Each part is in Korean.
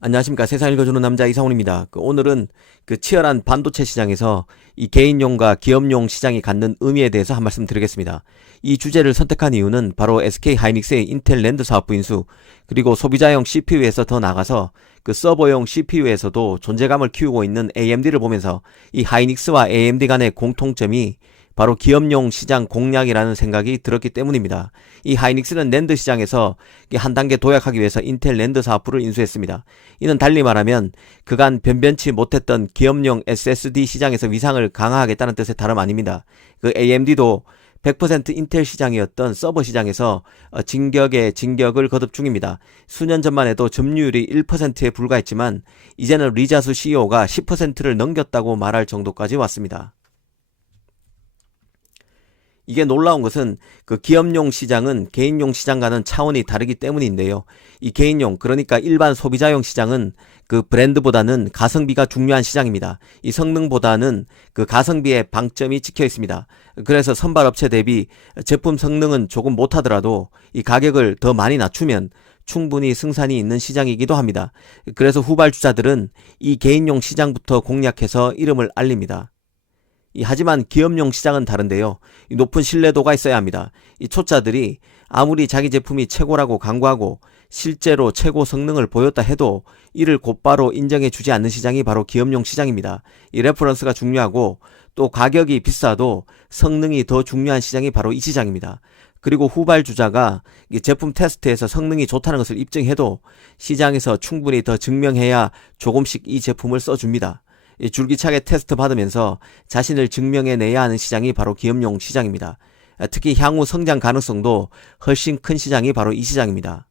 안녕하십니까. 세상 읽어주는 남자 이상훈입니다. 오늘은 치열한 반도체 시장에서 이 개인용과 기업용 시장이 갖는 의미에 대해서 한 말씀 드리겠습니다. 이 주제를 선택한 이유는 바로 SK 하이닉스의 인텔 랜드 사업부 인수, 그리고 소비자용 CPU에서 더 나아가서 서버용 CPU에서도 존재감을 키우고 있는 AMD를 보면서 이 하이닉스와 AMD 간의 공통점이 바로 기업용 시장 공략이라는 생각이 들었기 때문입니다. 이 하이닉스는 낸드 시장에서 한 단계 도약하기 위해서 인텔 낸드 사업부를 인수했습니다. 이는 달리 말하면 그간 변변치 못했던 기업용 SSD 시장에서 위상을 강화하겠다는 뜻의 다름 아닙니다. AMD도 100% 인텔 시장이었던 서버 시장에서 진격에 진격을 거듭 중입니다. 수년 전만 해도 점유율이 1%에 불과했지만 이제는 리자수 CEO가 10%를 넘겼다고 말할 정도까지 왔습니다. 이게 놀라운 것은 기업용 시장은 개인용 시장과는 차원이 다르기 때문인데요. 이 개인용, 그러니까 일반 소비자용 시장은 브랜드보다는 가성비가 중요한 시장입니다. 이 성능보다는 가성비의 방점이 찍혀 있습니다. 그래서 선발업체 대비 제품 성능은 조금 못하더라도 이 가격을 더 많이 낮추면 충분히 승산이 있는 시장이기도 합니다. 그래서 후발주자들은 이 개인용 시장부터 공략해서 이름을 알립니다. 하지만 기업용 시장은 다른데요. 높은 신뢰도가 있어야 합니다. 이 초짜들이 아무리 자기 제품이 최고라고 광고하고 실제로 최고 성능을 보였다 해도 이를 곧바로 인정해 주지 않는 시장이 바로 기업용 시장입니다. 이 레퍼런스가 중요하고 또 가격이 비싸도 성능이 더 중요한 시장이 바로 이 시장입니다. 그리고 후발주자가 제품 테스트에서 성능이 좋다는 것을 입증해도 시장에서 충분히 더 증명해야 조금씩 이 제품을 써줍니다. 줄기차게 테스트 받으면서 자신을 증명해내야 하는 시장이 바로 기업용 시장입니다. 특히 향후 성장 가능성도 훨씬 큰 시장이 바로 이 시장입니다.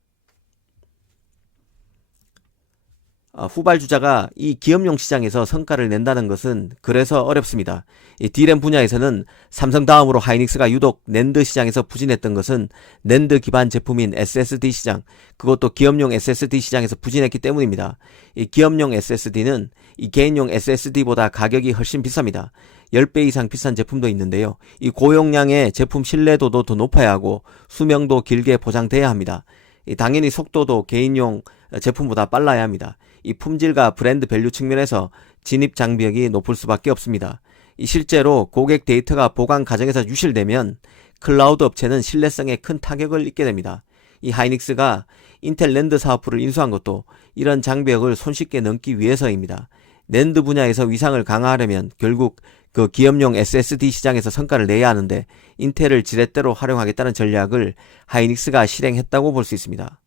후발주자가 이 기업용 시장에서 성과를 낸다는 것은 그래서 어렵습니다. 이 D램 분야에서는 삼성 다음으로 하이닉스가 유독 낸드 시장에서 부진했던 것은 낸드 기반 제품인 SSD 시장, 그것도 기업용 SSD 시장에서 부진했기 때문입니다. 이 기업용 SSD는 이 개인용 SSD보다 가격이 훨씬 비쌉니다. 10배 이상 비싼 제품도 있는데요. 이 고용량의 제품 신뢰도도 더 높아야 하고 수명도 길게 보장돼야 합니다. 당연히 속도도 개인용 제품보다 빨라야 합니다. 이 품질과 브랜드 밸류 측면에서 진입 장벽이 높을 수밖에 없습니다. 실제로 고객 데이터가 보관 과정에서 유실되면 클라우드 업체는 신뢰성에 큰 타격을 입게 됩니다. 이 하이닉스가 인텔 랜드 사업부를 인수한 것도 이런 장벽을 손쉽게 넘기 위해서입니다. 낸드 분야에서 위상을 강화하려면 결국 기업용 SSD 시장에서 성과를 내야 하는데 인텔을 지렛대로 활용하겠다는 전략을 하이닉스가 실행했다고 볼 수 있습니다.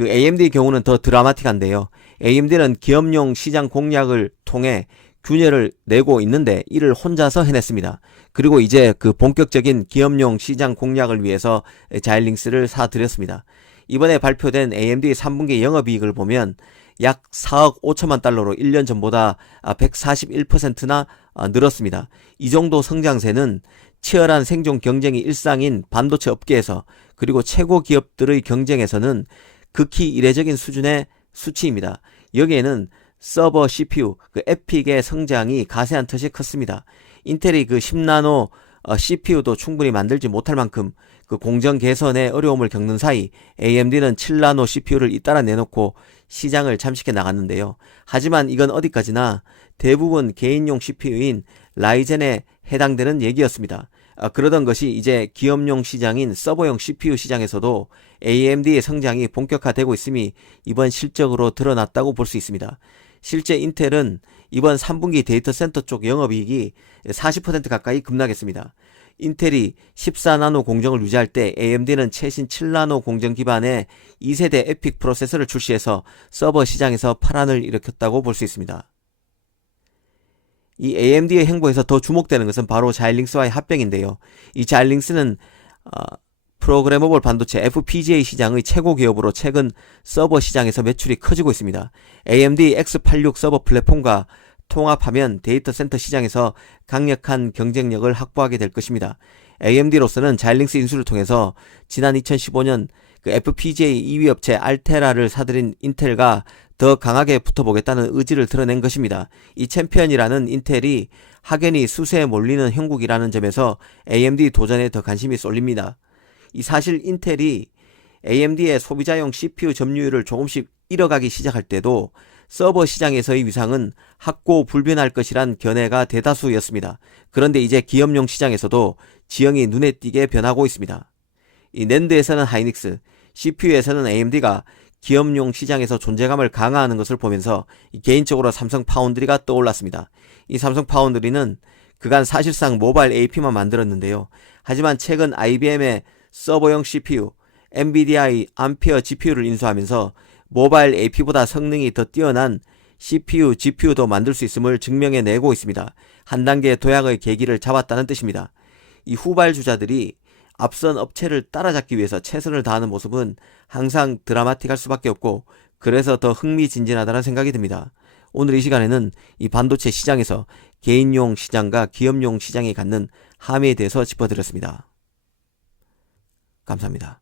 AMD의 경우는 더 드라마틱한데요. AMD는 기업용 시장 공략을 통해 균열을 내고 있는데 이를 혼자서 해냈습니다. 그리고 이제 본격적인 기업용 시장 공략을 위해서 자일링스를 사들였습니다. 이번에 발표된 AMD 3분기 영업이익을 보면 약 4억 5천만 달러로 1년 전보다 141%나 늘었습니다. 이 정도 성장세는 치열한 생존 경쟁이 일상인 반도체 업계에서 그리고 최고 기업들의 경쟁에서는 극히 이례적인 수준의 수치입니다. 여기에는 서버 CPU, 에픽의 성장이 가세한 탓이 컸습니다. 인텔이 10나노 CPU도 충분히 만들지 못할 만큼 공정 개선에 어려움을 겪는 사이 AMD는 7나노 CPU를 잇따라 내놓고 시장을 잠식해 나갔는데요. 하지만 이건 어디까지나 대부분 개인용 CPU인 라이젠에 해당되는 얘기였습니다. 그러던 것이 이제 기업용 시장인 서버용 CPU 시장에서도 AMD의 성장이 본격화되고 있음이 이번 실적으로 드러났다고 볼 수 있습니다. 실제 인텔은 이번 3분기 데이터 센터 쪽 영업이익이 40% 가까이 급락했습니다. 인텔이 14나노 공정을 유지할 때 AMD는 최신 7나노 공정 기반의 2세대 에픽 프로세서를 출시해서 서버 시장에서 파란을 일으켰다고 볼 수 있습니다. 이 AMD의 행보에서 더 주목되는 것은 바로 자일링스와의 합병인데요. 이 자일링스는 프로그래머블 반도체 FPGA 시장의 최고 기업으로 최근 서버 시장에서 매출이 커지고 있습니다. AMD X86 서버 플랫폼과 통합하면 데이터 센터 시장에서 강력한 경쟁력을 확보하게 될 것입니다. AMD로서는 자일링스 인수를 통해서 지난 2015년 FPGA 2위 업체 알테라를 사들인 인텔과 더 강하게 붙어보겠다는 의지를 드러낸 것입니다. 이 챔피언이라는 인텔이 확연히 수세에 몰리는 형국이라는 점에서 AMD 도전에 더 관심이 쏠립니다. 이 사실 인텔이 AMD의 소비자용 CPU 점유율을 조금씩 잃어가기 시작할 때도 서버 시장에서의 위상은 확고 불변할 것이란 견해가 대다수였습니다. 그런데 이제 기업용 시장에서도 지형이 눈에 띄게 변하고 있습니다. 이 낸드에서는 하이닉스, CPU에서는 AMD가 기업용 시장에서 존재감을 강화하는 것을 보면서 개인적으로 삼성 파운드리가 떠올랐습니다. 이 삼성 파운드리는 그간 사실상 모바일 AP만 만들었는데요. 하지만 최근 IBM의 서버용 CPU, NVIDIA의 암페어 GPU를 인수하면서 모바일 AP보다 성능이 더 뛰어난 CPU, GPU도 만들 수 있음을 증명해내고 있습니다. 한 단계 도약의 계기를 잡았다는 뜻입니다. 이 후발주자들이 앞선 업체를 따라잡기 위해서 최선을 다하는 모습은 항상 드라마틱할 수밖에 없고 그래서 더 흥미진진하다는 생각이 듭니다. 오늘 이 시간에는 이 반도체 시장에서 개인용 시장과 기업용 시장이 갖는 함의에 대해서 짚어드렸습니다. 감사합니다.